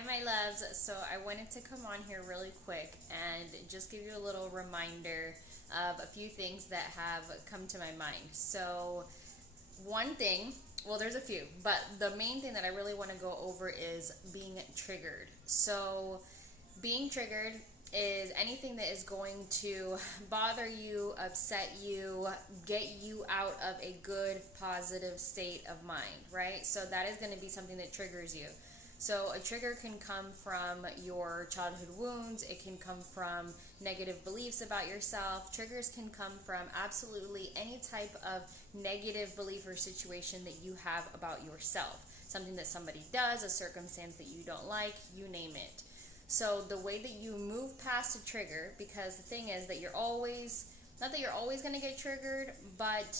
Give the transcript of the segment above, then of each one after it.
Hi, my loves. So, I wanted to come on here really quick and just give you a little reminder of a few things that have come to my mind. So, one thing, well, there's a few, but the main thing that I really want to go over is being triggered. So, being triggered is anything that is going to bother you, upset you, get you out of a good, positive state of mind, right? So, that is going to be something that triggers you. So, a trigger can come from your childhood wounds, it can come from negative beliefs about yourself. Triggers can come from absolutely any type of negative belief or situation that you have about yourself. Something that somebody does, a circumstance that you don't like, you name it. So, the way that you move past a trigger, because the thing is that you're always, not that you're always going to get triggered, but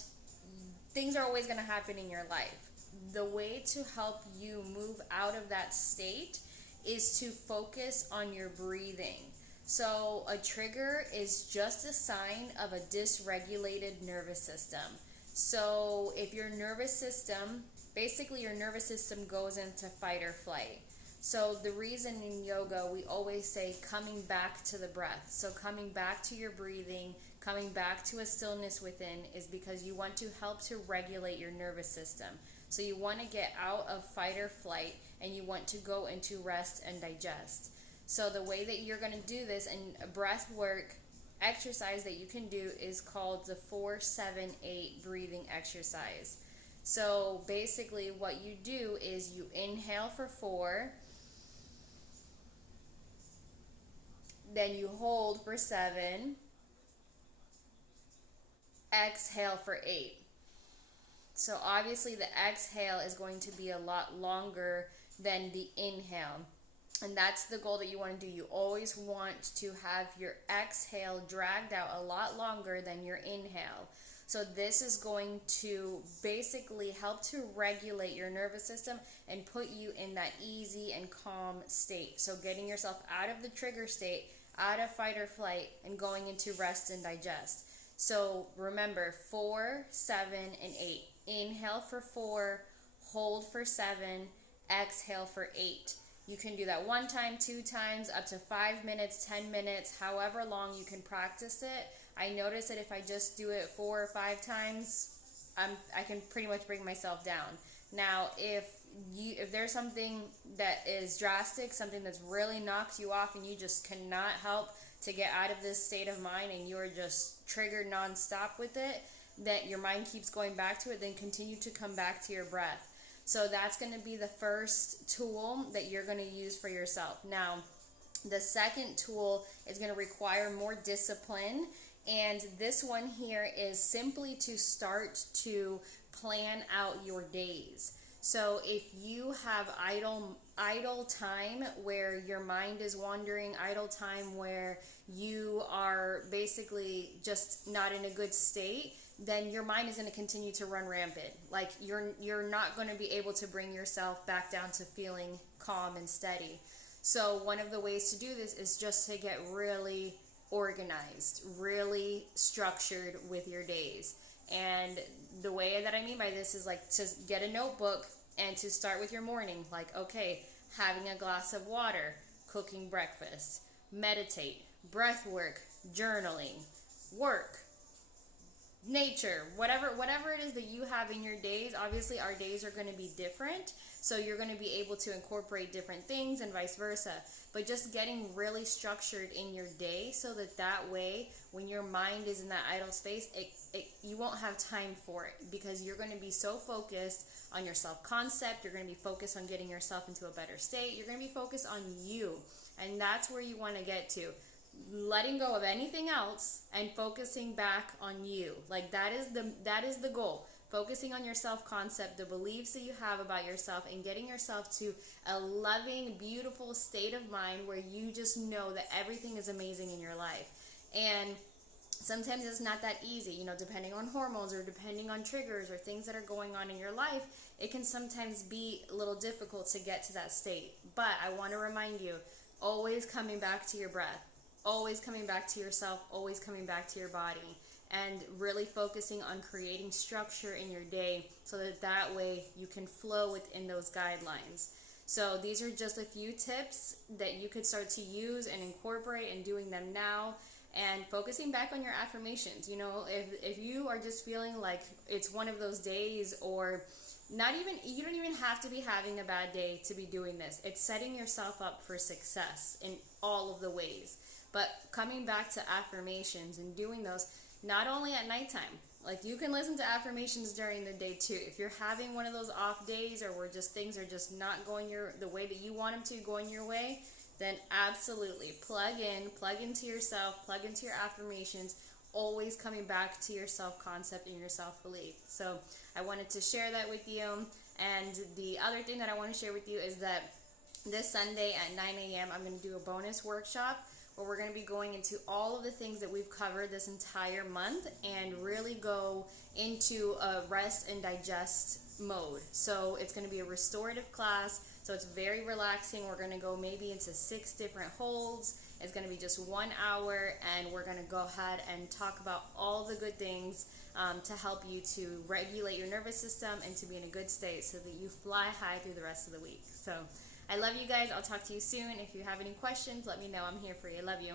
things are always going to happen in your life. The way to help you move out of that state is to focus on your breathing. So, a trigger is just a sign of a dysregulated nervous system. So, if your nervous system, basically, your nervous system goes into fight or flight. So, the reason in yoga we always say coming back to the breath. So, coming back to your breathing, coming back to a stillness within is because you want to help to regulate your nervous system. So you want to get out of fight or flight and you want to go into rest and digest. So the way that you're going to do this, and a breath work exercise that you can do is called the 4-7-8 breathing exercise. So basically what you do is you inhale for 4, then you hold for 7, exhale for 8. So obviously the exhale is going to be a lot longer than the inhale. And that's the goal that you want to do. You always want to have your exhale dragged out a lot longer than your inhale. So this is going to basically help to regulate your nervous system and put you in that easy and calm state. So getting yourself out of the trigger state, out of fight or flight, and going into rest and digest. So remember 4, 7, and 8. Inhale for 4, hold for 7, exhale for 8. You can do that 1 time, 2 times, up to 5 minutes, 10 minutes, however long you can practice it. I notice that if I just do it 4 or 5 times, I can pretty much bring myself down. Now, if there's something that is drastic, something that's really knocked you off and you just cannot help to get out of this state of mind and you're just triggered nonstop with it, that your mind keeps going back to it, then continue to come back to your breath. So that's going to be the first tool that you're going to use for yourself. Now, the second tool is going to require more discipline, and this one here is simply to start to plan out your days. So if you have idle time where your mind is wandering, idle time where you are basically just not in a good state, then your mind is going to continue to run rampant. Like you're not going to be able to bring yourself back down to feeling calm and steady. So one of the ways to do this is just to get really organized, really structured with your days. And the way that I mean by this is like to get a notebook and to start with your morning. Like, okay, having a glass of water, cooking breakfast, meditate, breath work, journaling, work, nature, whatever it is that you have in your days. Obviously our days are going to be different, so you're going to be able to incorporate different things and vice versa, but just getting really structured in your day so that way when your mind is in that idle space, you won't have time for it, because you're going to be so focused on your self-concept, you're going to be focused on getting yourself into a better state, you're going to be focused on you, and that's where you want to get to. Letting go of anything else and focusing back on you. Like that is the goal. Focusing on your self-concept, the beliefs that you have about yourself, and getting yourself to a loving, beautiful state of mind where you just know that everything is amazing in your life. And sometimes it's not that easy, depending on hormones or depending on triggers or things that are going on in your life, it can sometimes be a little difficult to get to that state. But I want to remind you, always coming back to your breath, always coming back to yourself, always coming back to your body, and really focusing on creating structure in your day so that way you can flow within those guidelines. So these are just a few tips that you could start to use and incorporate and doing them now, and focusing back on your affirmations. You know, if you are just feeling like it's one of those days, or not even, you don't even have to be having a bad day to be doing this. It's setting yourself up for success in all of the ways. But coming back to affirmations and doing those, not only at nighttime, like you can listen to affirmations during the day too. If you're having one of those off days, or where just things are just not going the way that you want them to, going your way, then absolutely plug into yourself, plug into your affirmations, always coming back to your self-concept and your self-belief. So I wanted to share that with you. And the other thing that I want to share with you is that this Sunday at 9 a.m. I'm going to do a bonus workshop where we're going to be going into all of the things that we've covered this entire month and really go into a rest and digest mode. So it's going to be a restorative class. So it's very relaxing. We're going to go maybe into 6 different holds. It's going to be just 1 hour, and we're going to go ahead and talk about all the good things to help you to regulate your nervous system and to be in a good state so that you fly high through the rest of the week. So I love you guys. I'll talk to you soon. If you have any questions, let me know. I'm here for you. Love you.